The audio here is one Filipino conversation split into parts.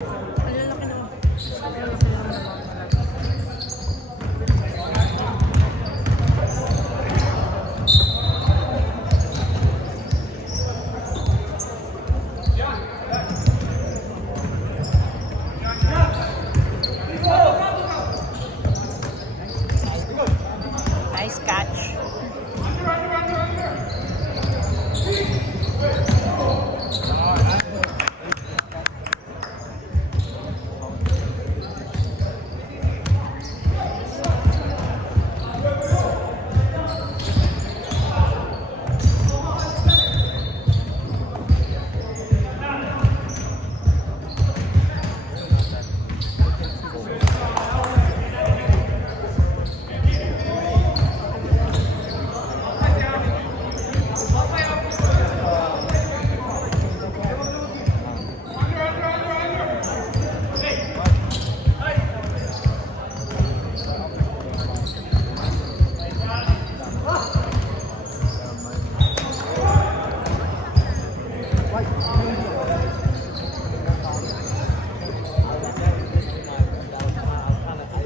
Nice catch.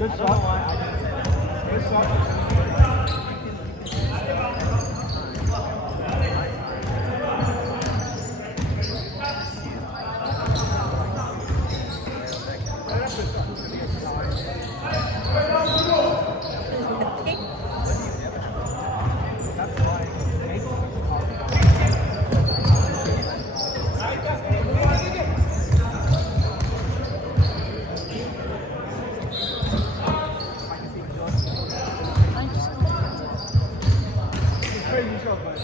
Good shot. Good shot. Crazy shot, man.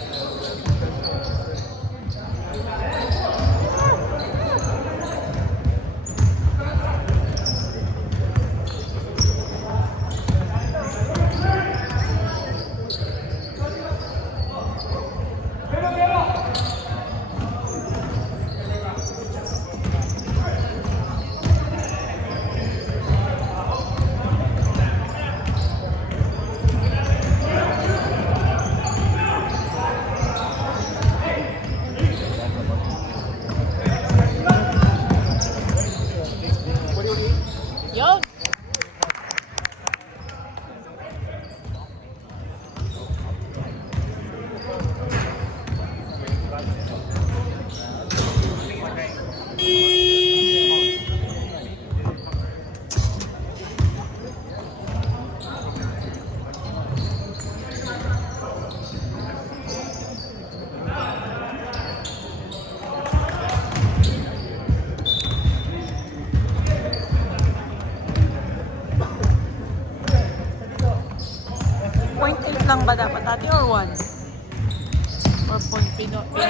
Yo! Point 8 lang ba dapat ate or 1? Or point pino 8?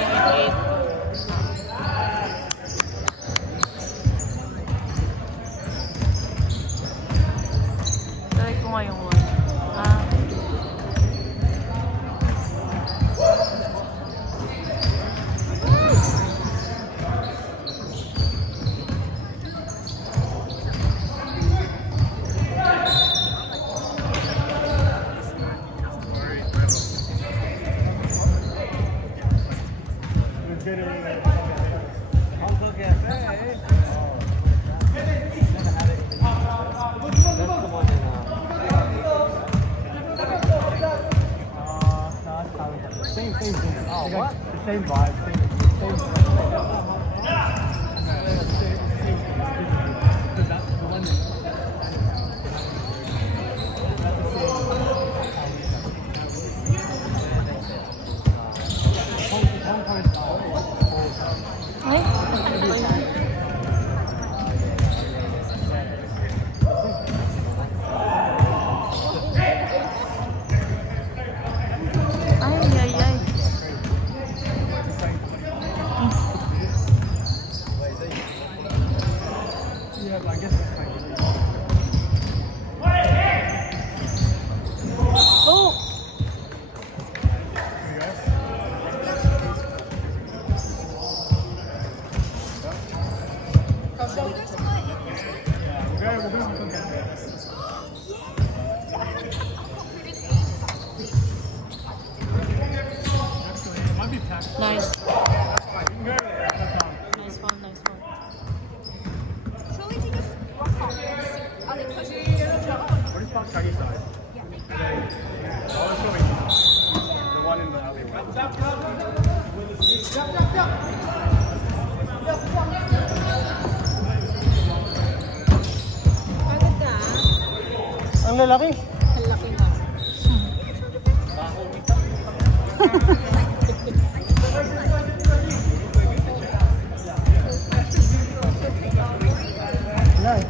Try ko nga yung 1. Ah. Same oh, what? The same vibe. I guess it's kind of Oh! Nice. Nice one, nice one. Shaggy side. I'll show you. The one in the alleyway. Maganda. Ang lalaki. Ang laki nga. Nice.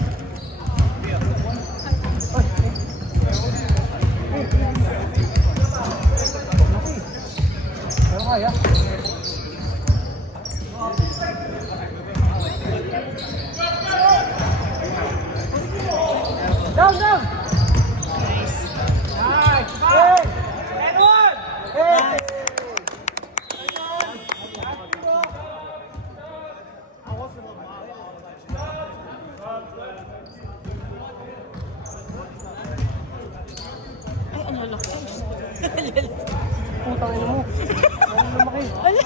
Pero kaya. Down, down! Nice. Nice! Hey! And one! Hey! Ay, ang lalaki. Putang ina mo. Ano lumaki? Ala.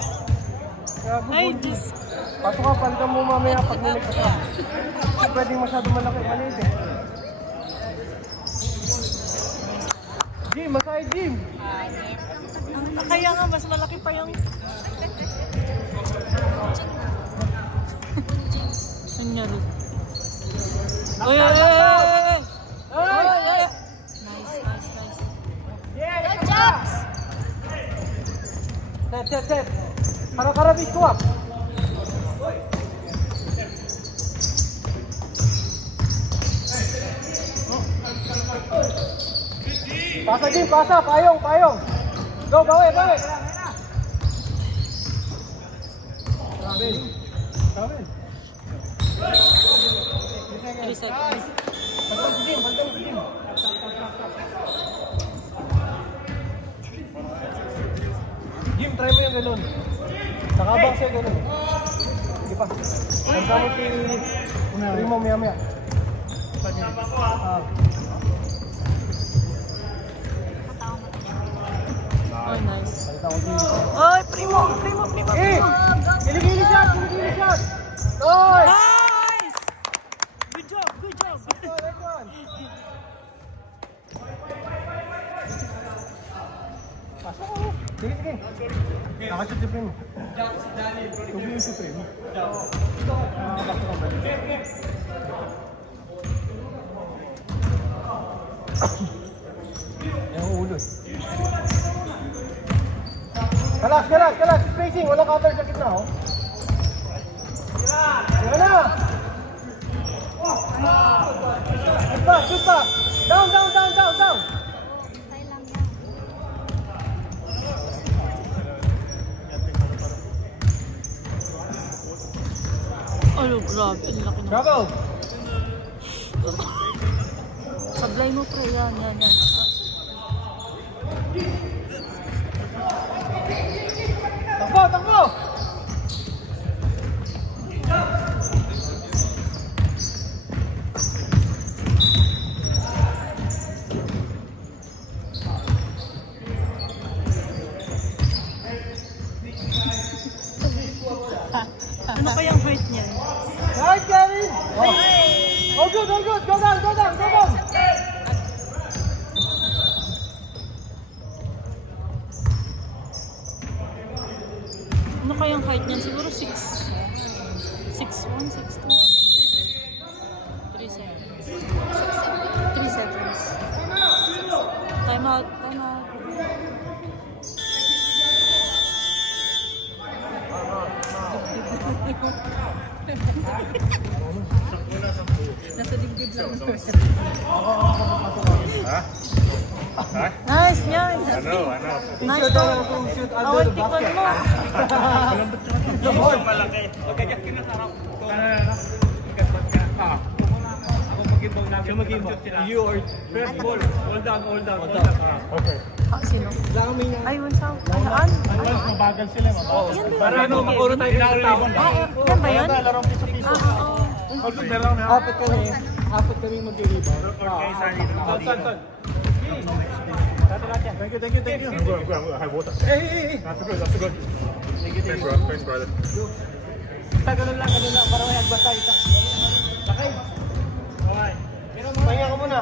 Kaya Ay, bubul. Diyos. Pato ka, palitan mo mamaya pag may nagkasa. Hindi pwedeng masyado malaki. Maliit eh. Jim, masay Jim! Kaya nga, mas malaki pa yung... Nangyari. Oy, oy, oy, oy! Oy, oy, oy! Nice, nice, nice. Good job! Set. Harap-harapin ko ah. Pasa Jim, pasa. Payong. Go, bawi. Grabe. 3 seconds. Balikan si Jim. Jim, try mo yung ganun. Nakabang siya ganun. Sige pa. Pagka mo si Primo maya. Oh, nice. Salita ko Jim. Oy, Primo. Eh! Kiligili shot! Oy! Nice! Good job. Right one. Pasok ako. Sige. Nakashoot si Primo. Tuloy yung si Primo. Nakapasok ang balik. Yung ulo eh. Kalas! Spacing! Walang counter sa gitna oh. Yan na! Shoot pa! Down! Oh, grabe. Ang laki na. Bravo! Sablay mo, pre. Yan. Takbo! Ano kayang height niya? Nice, Gary! All good! Go down! Ano kayang height niya? Siguro 6'1", 6'2". 3 seconds. 3 seconds. Time out. Nasa dibdib lang. Nice, nice. I know. Nice. Awal tikon mo. Malaki. You or first ball. Hold down. Okay. Sino? Ay, Winsang. Ayaan. Mabagal sila. Yan ba? Para makuro tayo ng tawon. Yan ba yan? Larong piso-piso. Apat kami mag-rebound. Outside. Thank you. I have water. Hey. That's good. Thanks, brother. Ganun lang. Para may agbat tayo. Sakay. Okay. Pahinga ko muna.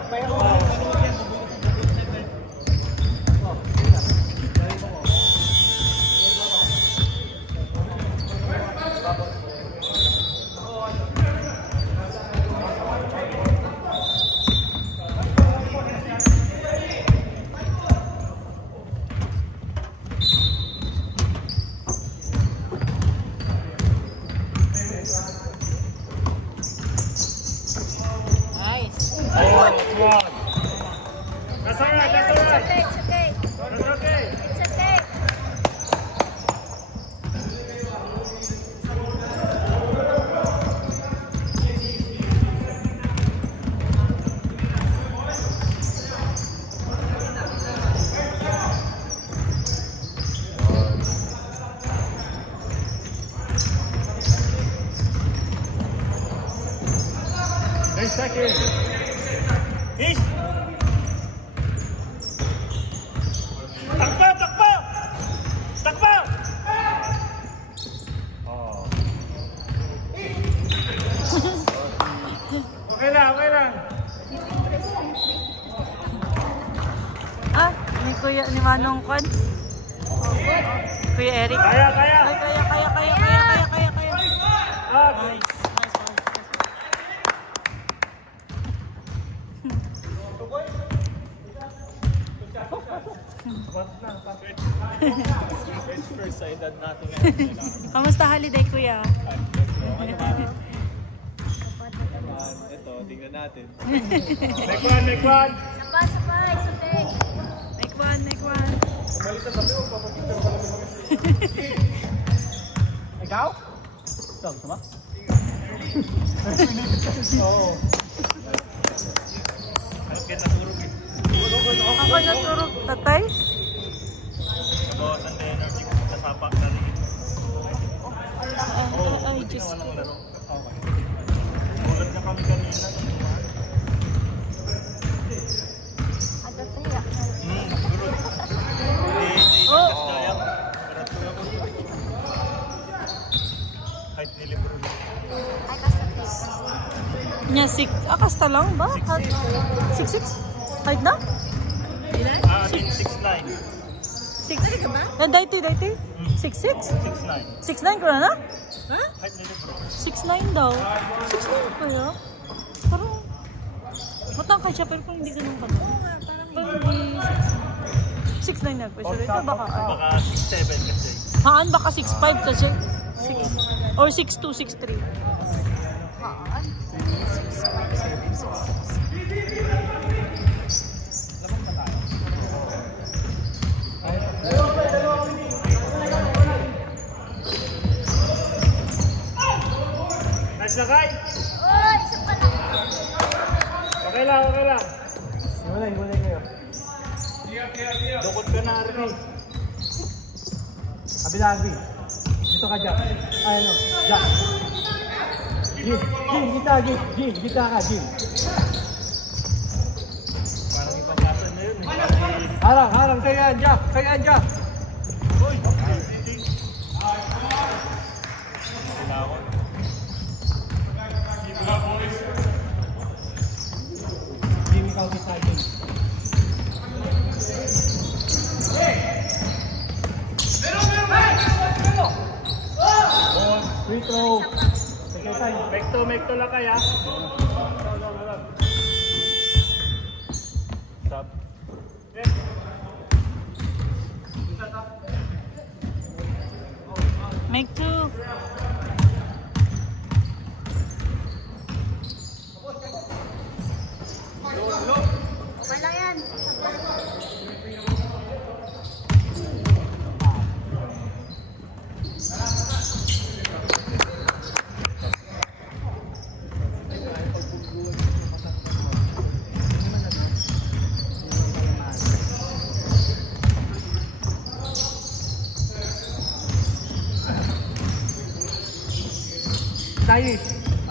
one. That's alright, that's alright. It's okay. That's okay. It's okay. Second. East. Takbo, takbo. Takbo. Oh. Okay lang, okay lang. Ah, ni Kuya, ni Manong Kwan. Kuya Eric. Kaya, kaya. Ay, kaya. Ah, Nice. First sided natin. Kamusta holiday, Kuya? Ito, tingnan natin. Make one, make one. Sapa, it's okay. Make one. Ikaw? Ito, gusto mo? Oo. Bakit naturog eh? Ako naturog, tatay? Nabawasan na energy ko sa sapak na rin. Ay, Diyos ko. Okay. Ulat na kami kanina. Oh! Kahit nilibro na. Nya, kasta lang ba? 6'6"? Height na? I mean 6'9". 6? Yan, daiti? 6'6"? 6'9". 6'9" ko na? Ha? Kahit nilibro. 6'9" daw. 6'9" kaya? Parang, matangkay siya pero parang hindi ganun ka daw. Parang hindi 6'9". 6'9" na. Pero ito baka, Baka 6'7" kasi. haan baka 6'5" kasi. 6 or 6'2", 6'3". Nice na kay? Oy, isa pa lang. Okay lang, okay lang. Mulay kayo. Dukot ka na rin eh. Abi. Dito ka, Jack. Ay, ano, Jack. Jim, kita ka, Jim. Parang ipaglasan na yun eh. Harang, sa'yo yan, Jack. Uy! Jim, ikaw kita, Jim. Free throw. Make to lang kaya. Stop. Make 2. Okay lang yan.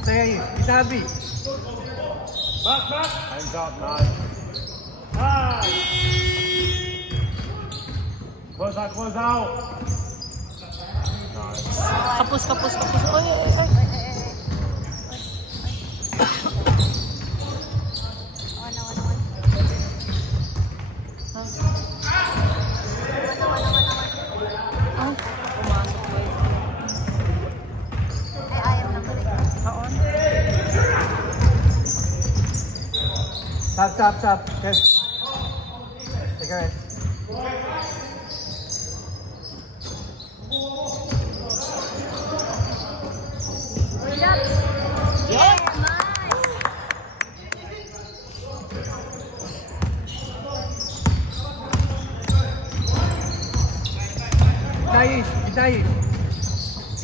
Saya Itabi. Back. Hands up, man. Close out. Nice. Kapus. Oy. Stop. Rest. Take a rest. Relax. Yeah. Nice.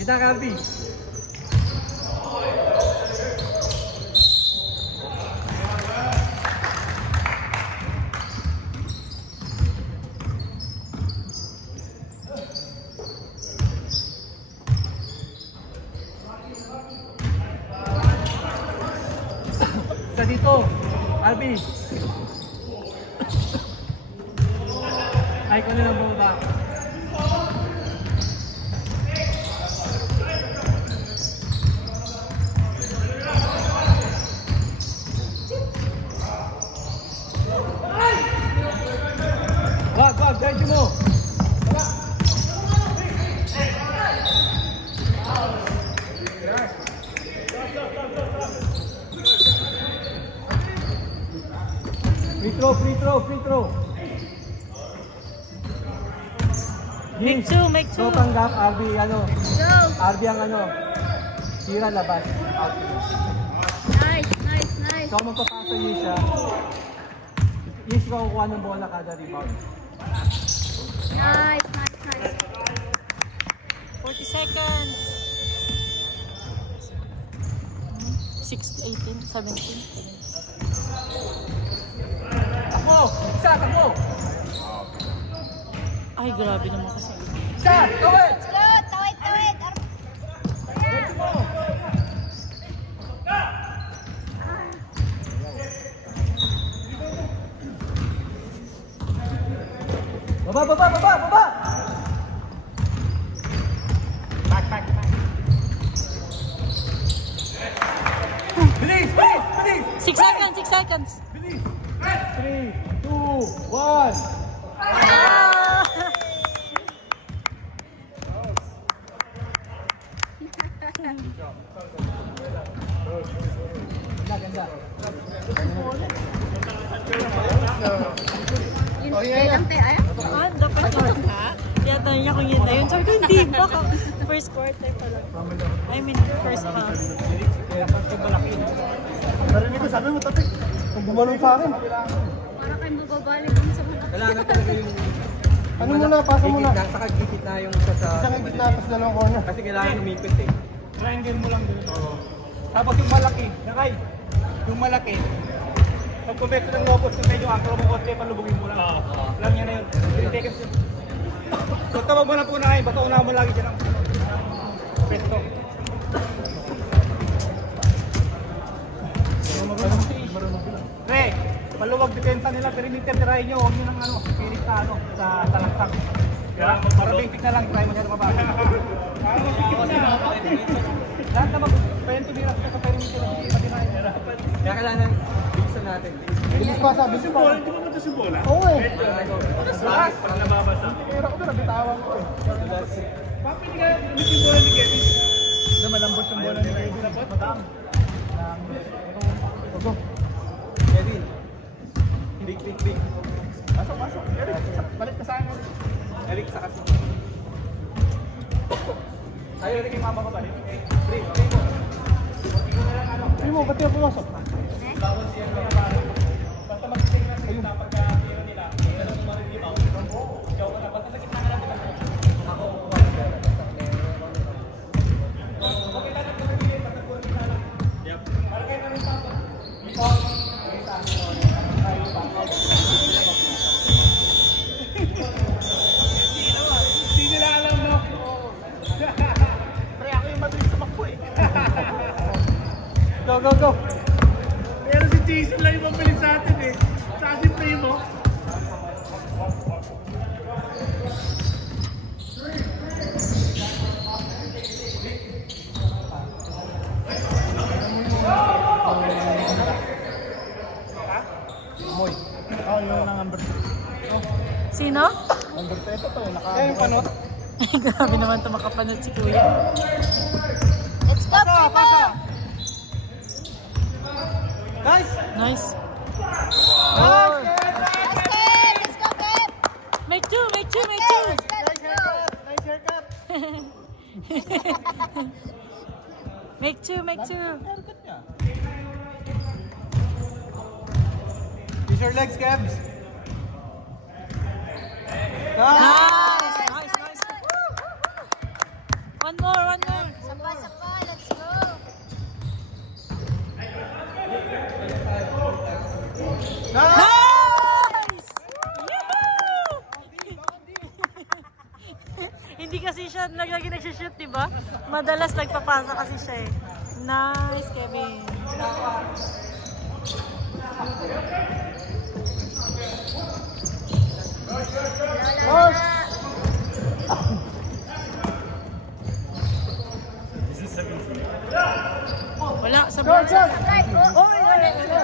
Kita ka, Arby. Isa dito, Arby. Ay, kung nilang bumaba. Wag, dahil mo. Free throw. Make two. So tanggap, Arby, ano? Go! Arby ang ano? Sira labas. Out. Nice. So magpapasa niyo siya. Yes, kukuha ng bola kada rebound. Nice. 40 seconds. 6, 18, 17. Takbo! Ay, grabe naman kasi. Isa! Tawid! Let's go! Tawid! Let's go! Baba! Back. Bilis! 6 seconds. Bilis! 3, 2, 1. Ah! Ganda. Dapat ito ka? Tinatanong niya kung yun na yun. Sabi ko, hindi. Baka first quarter pa lang. I mean, first half. Narinig ko, sabi mo, Tatik. Kung bumalong sa akin. Para kayong bubabalik dun sa mga... Kailangan talaga yung... Ano muna, pasa muna. Saka gigit na yung sa... Isang gigit na, tapos dalawang corner. Kasi kailangan lumipit eh. Triangle mo lang dun. Tapos yung malaki, nakay. Yung malaki. Pag kumekto ng lobos, yung medyo angkro mo kote, palubugin mo lang. Lang yan na yun. 3 seconds yun. So tawag mo na po na kayo, basta unahan mo lagi siya ng pesto. Pre, maluwag depensa nila, perimeter tirahin nyo, huwag nyo ng ano, pilit sa ano, sa talaktak. Para basic na lang, try mo siya na mababa. Lahat naman, pwede nila sa perimeter, hindi pa tirahin. Kaya kailangan, bilisan natin. Bilis pa sabi si Bola, hindi mo ito si Bola? Oo eh. Lakas, pag nababasa. Pero ako na, bitawan ko eh. Papi, hindi ka namin yung bola ni Kevin. Hindi, malambot yung bola ni Kevin. Madam. Ogo. Kevin. Big. Pasok. Eric, balik ka sa akin. Eric, sa kasi. Ayaw, Eric, yung mama ko balik. Break mo. Hindi mo, ba't yung pumasok? Bawal siya kaya parang. Basta mag-stay na sa gitna pagka tiro nila. Kaya lang yung marilibaw. Joke na, basta sa gitna ka lang. Ako. Okay, tayo na pumili. Basta puro kita lang. Yep. Para kayo namin tapos. Hindi nila alam mo. Pre, ako yung mabilis tumakbo eh. Go. Pero si Jason lang yung mabilis sa atin eh. Saan si Primo? Moy. Oh, yun ang number 2. Sino? Number 2 ito to. Kaya yung panot. Grabe naman ito makapanood si Kuya. Let's go, Primo! Nice. Let's go, Kev! Make two. Let's go! Nice haircut. Make two. Haircut niya. Use your legs, Kebs. Nice. One more. Nice! Yahoo! Hindi kasi siya lagi nagsishoot, di ba? Madalas nagpapasa kasi siya eh. Nice, Kevin. Wala, sa board. Right, go. Oh, Let's go.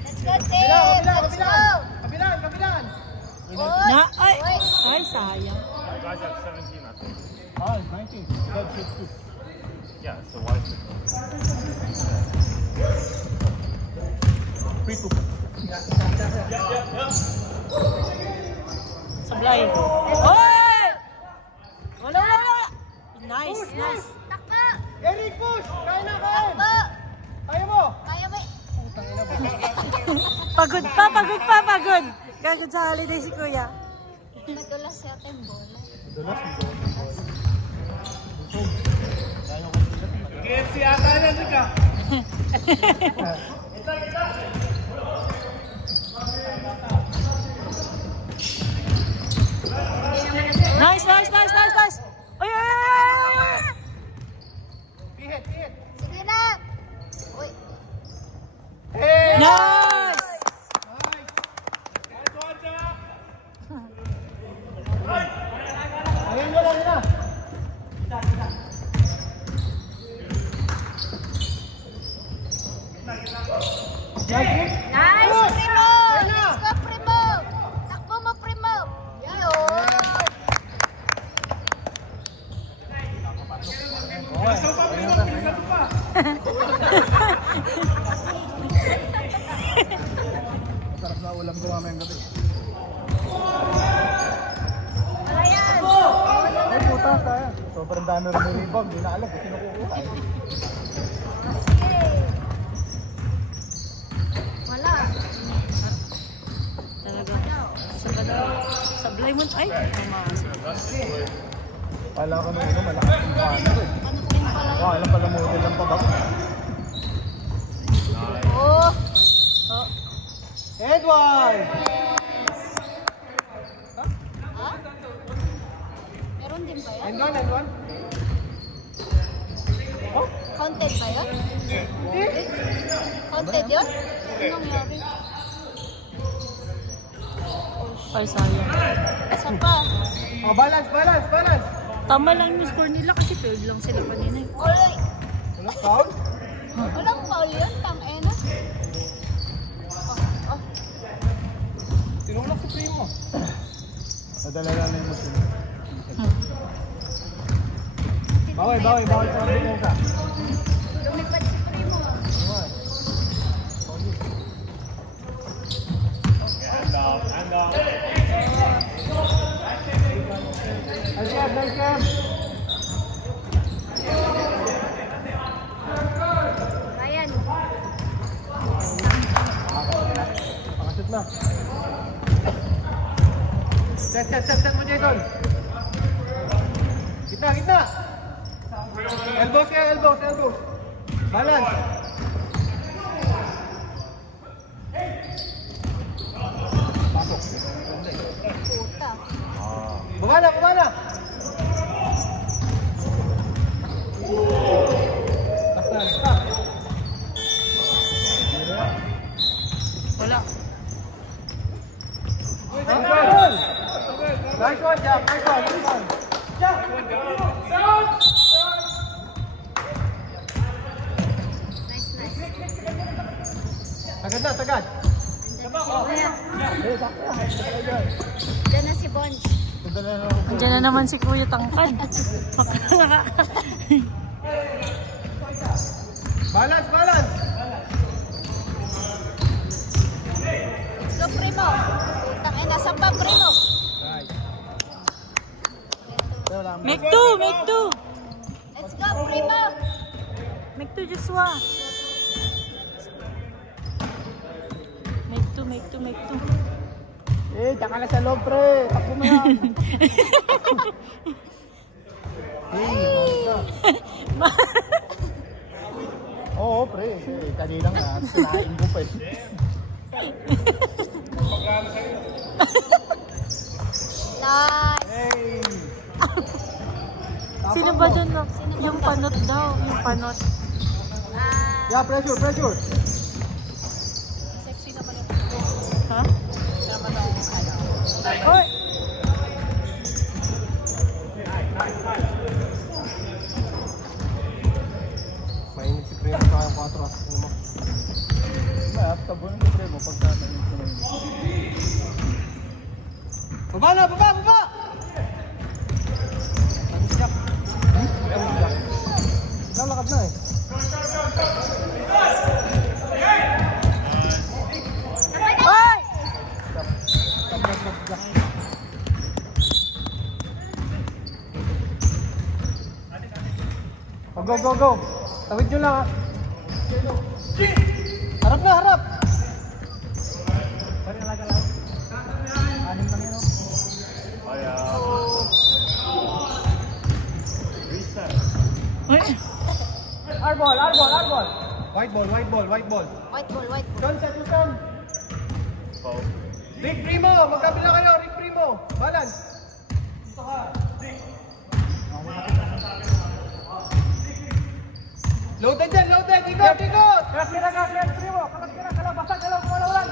Let's go, team. Let's go. Kabilaan! Na, ay! Wait. Ay, sayang. Guys have 17, I think. Ah, 19. God, just two. Yeah, so why is it? Free two. Sablay. Oy! Wala, wala! Nice, nice. Takbo. Eric, push! Kaya na, kaya! Takbo. Kaya mo! Kaya mo. Pagod pa, pagod pa, pagod. Gagod sa holiday si Kuya. Nadulas yata yung bola. KFC ata na, Sika! Nice, nice, nice, nice, nice. Oy, oy, oy, oy. Hit! Sige na. Uy. Hey! Nice! Ayun mo lang na! Nice, Primo. Let's go, Primo. Takbo mo, Primo. Yun. Sarap na ulam ko mamayang gabi. Wala yan. Ay, puta, kaya. Sobrang dami rin yung rebound. Hindi na alam kung sino kukuha. Sige. Wala. Talaga. Sablay mo. Ay, tumaas. Kala ko nung uno, malakas yung paano eh. Panutin pala. Wow, alam pala model lang pa ba? Oh. Oh. Edward! Ha? Meron din ba yan? N1? Counted ba yun? Counted yun? Anong nangyari? Ay, sayang. Isa pa. Oh, balance! Tama lang yung score nila kasi 12 lang sila kanina. eh. Oy. Wala, foul? Walang foul yun. Tang-ena. Oh. Tinulak si Primo. Nadala na yung machine. Bawal sa mga ka. Lumipad si Primo. Hand off. Nice game. Ayan. Pakashoot na. Set mo, Jason. Gitna. Elbows. Balance. Pasok. Puta. Bumana. Stop. Wala. Nice one, Jack. Nice one. Jack. Sagad. Diyan na si Bonj. Andiyan na naman si Kuya Tangkad. Balance. Let's go, Primo. Tang-ena, saan ba, Primo? Make two. Let's go, Primo. Make two, Joshua. Make two. Diyan ka na sa loob, pre. Takbo mo yan. Oo, pre. Kanina nga, sinain ko pa eh. Nice. Hey! Sino ba dun? No? Yung panot daw. Yung panot. Yeah, pressure, pressure. Sexy naman yung Ha? Hoy! Mainit si Primo sa kayong 4. Ano mo? Tabo ng Primo pagkatayin ko na yun. Baba na! Baba! Baba! Lalakad na eh. Hoy! Oh, go, go, go! Tawid nyo lang ha. Harap na, harap! Pari na lang. Anim lang yun o. Reset. Hoy! Arbol, arbol, arbol! White ball, white ball, white ball. white ball, white ball. John, set your turn. Foul. Rick Primo, magkabila kayo, Rick Primo. Balance. Dito ka, Rick. Loaded dyan, loaded. Ikot, ikot. Kira, Primo. Kala, basta, galaw, galaw lang.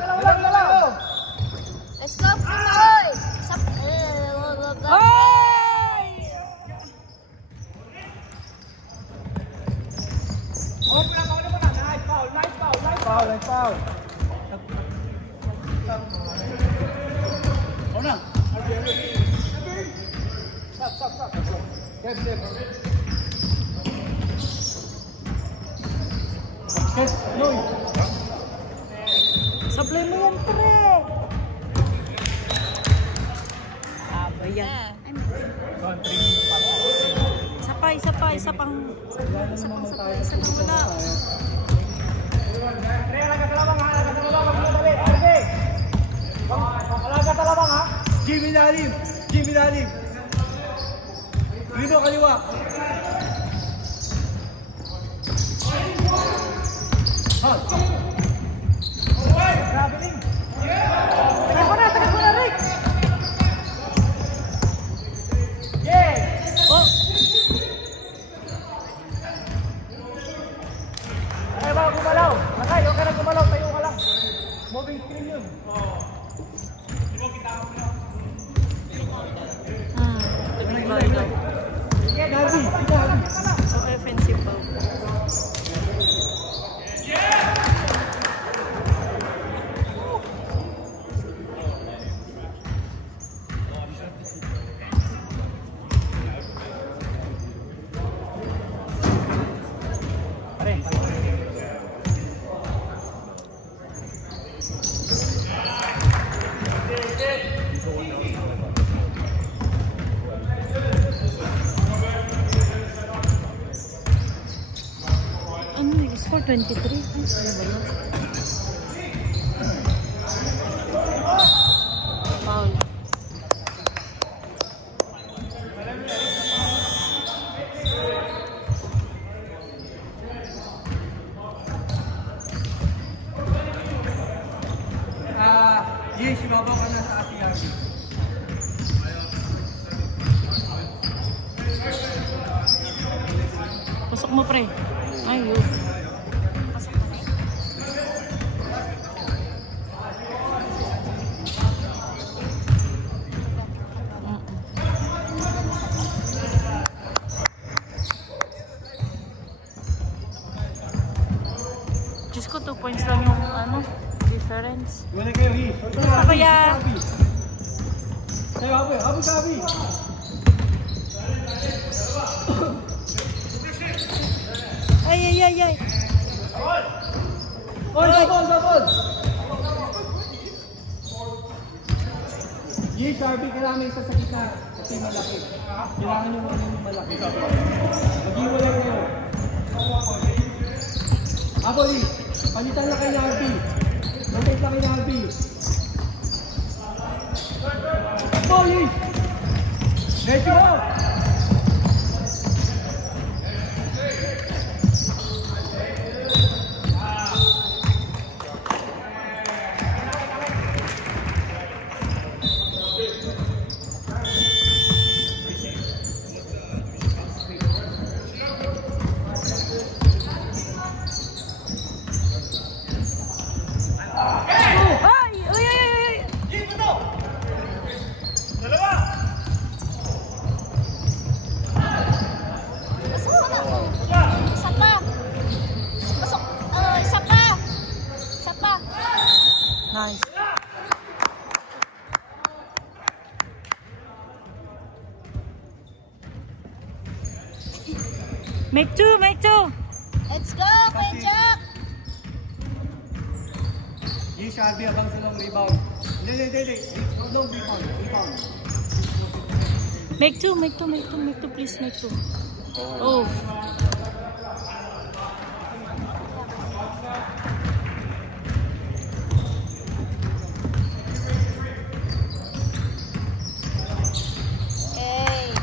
Let's go, Primoy! Hoy! Foul, nice foul. Una. Stop. Step. Yes, no. Sablay mo yan, pre! Ah, ba yan? Isa pang wala. Jimmy Dalim. Primo kaliwa. Hot. Traveling. Tagal mo na, Rick. Yeah. Oh! Ay, baka gumalaw. Nakay, huwag ka na gumalaw. Tayo ka lang. Moving screen yun. So offensive ba? Score 23. Ano ba yun? Foul. Yes, ibabaw ka na sa ating RP. Pasok mo, pre. Ayun. Diyos ko, 2 points lang yung difference. Guna kayo, Hi. Gusto ko yan. Tayo, Abu Dhabi. Ay. Double. Yes, Harvey, kailangan may isa sa gitna. Kasi malaki. Kailangan yung malaki. Mag-iwalay kayo. Aboli, palitan na kay Harvey. Rotate na kay Harvey. Aboli! Let's go! Nice. Make two, make two. Let's go, Benjak! Yung Shardy abang silang rebound. Hindi. No, rebound. Make two, please, make two. Oh. Hey!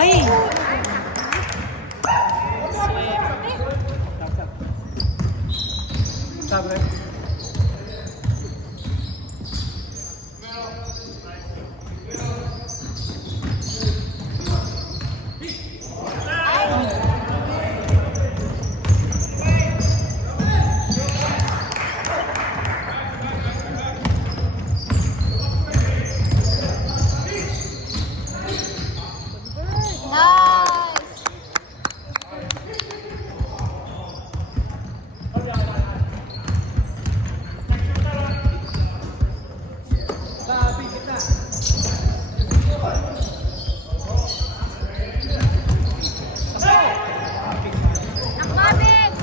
Ay! Sabi. Nice! Sabi kita. Nakmabig!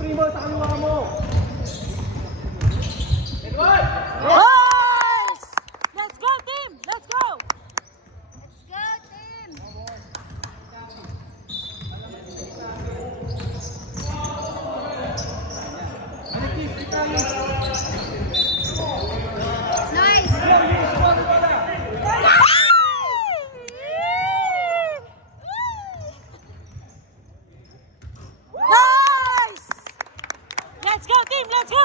Primo sa kaliwa mo. Nice! Let's go, team! Let's go! Let's go, team! Nice! Nice! Let's go, team! Let's go!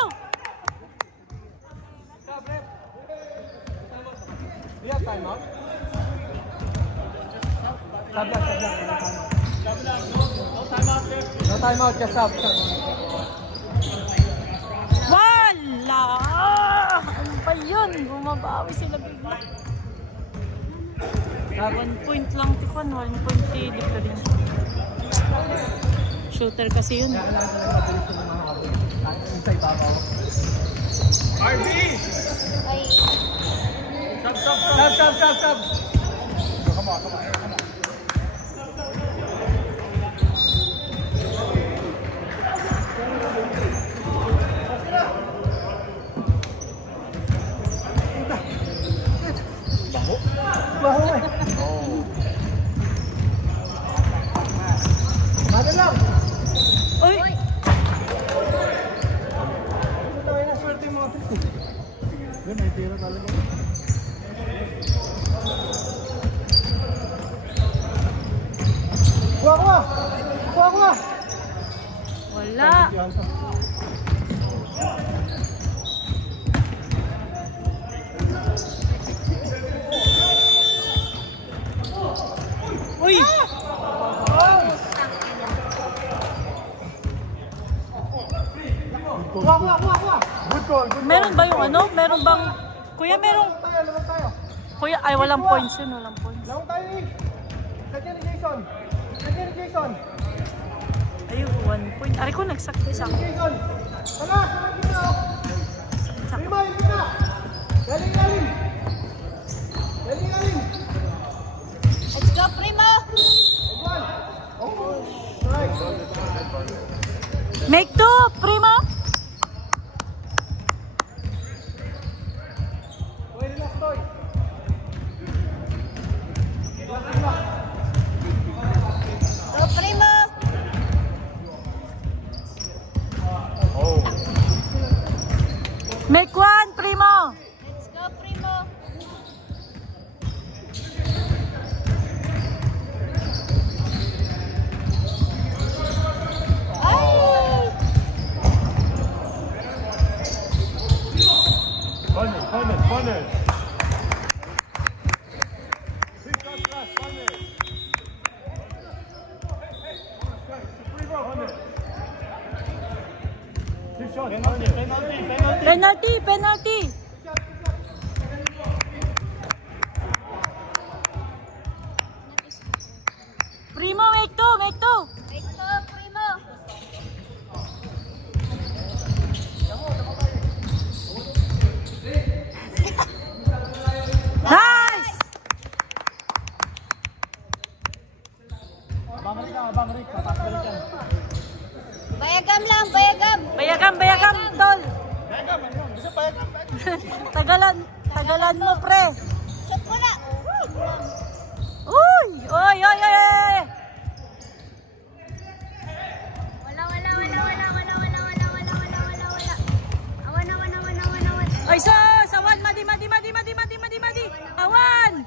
Do you have time out? No time out, just sub. Wala! Ano ba yun? Bumabawi sila bigla. 1 point lang, Tikon. 1 point tilip ka din. Shooter kasi yun. RB! Ay, Sub. Come on. Baho eh. Mada lang. Uy! Ito ay naswerte yung mga trip. Doon, may tira talaga. Kuha! Wala! Uy! Kuha! Good call. Meron ba yung ano? Meron bang... Kuya, merong... Laban tayo. Kuya, ay walang points yun. Walang points. Laban tayo eh. Lagyan ni Jason. Ayun, 1 point. Ari ko nagsakti sa akin. Jason. Tala, sarap kita oh. Prima, yung kita. Galing. let's go, Primo! One. Oh, right. Make two, Primo! Pwede na, Stoy. Go, Primo! Make one, Primo! Let's go, Primo! Ay! Funnel. Penalty! Tagalan mo, pre. Shot mo na. Uy! Oy! Wala. Ay, sa awan! Madi! Awan!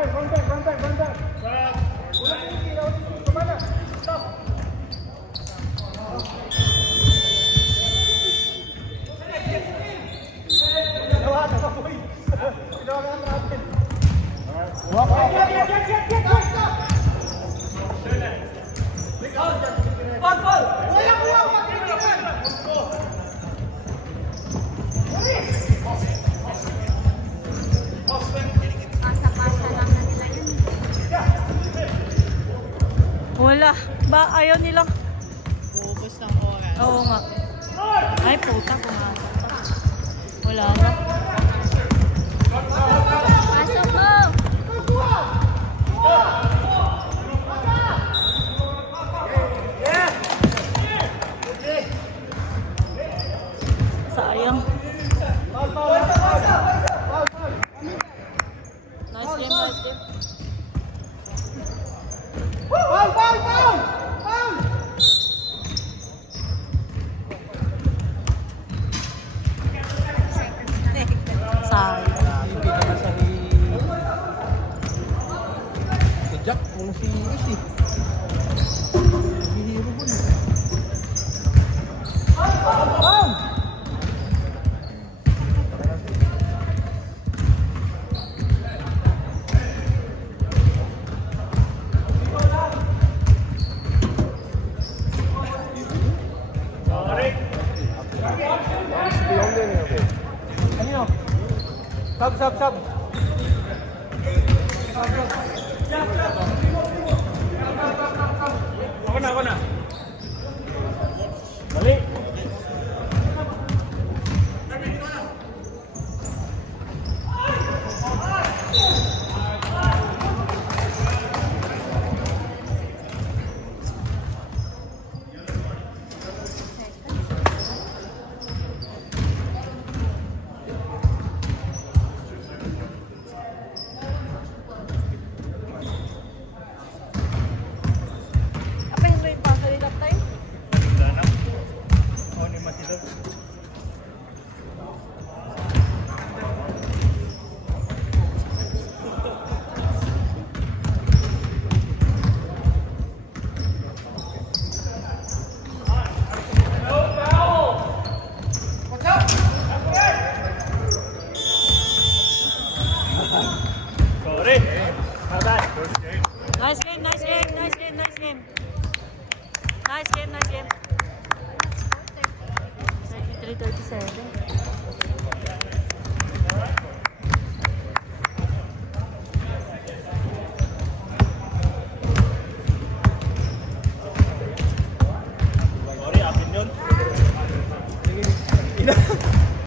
Run back. Pasa-pasa lang na nila yun. Wala. Ba, ayaw nilang. Ubus ng oras. Oo nga. Ay, puta. Wala na. Pasok mo. Sayang. Nice game. Sayang. Hindi naman sa Jack, muna si Isi. Hihiro mo na. Kanino? Sub. Ako na. Dali. Apa yung rain pa? Sorry, that time? Sana. Ako ni Masidot. Sorry. Nice game. 33-37.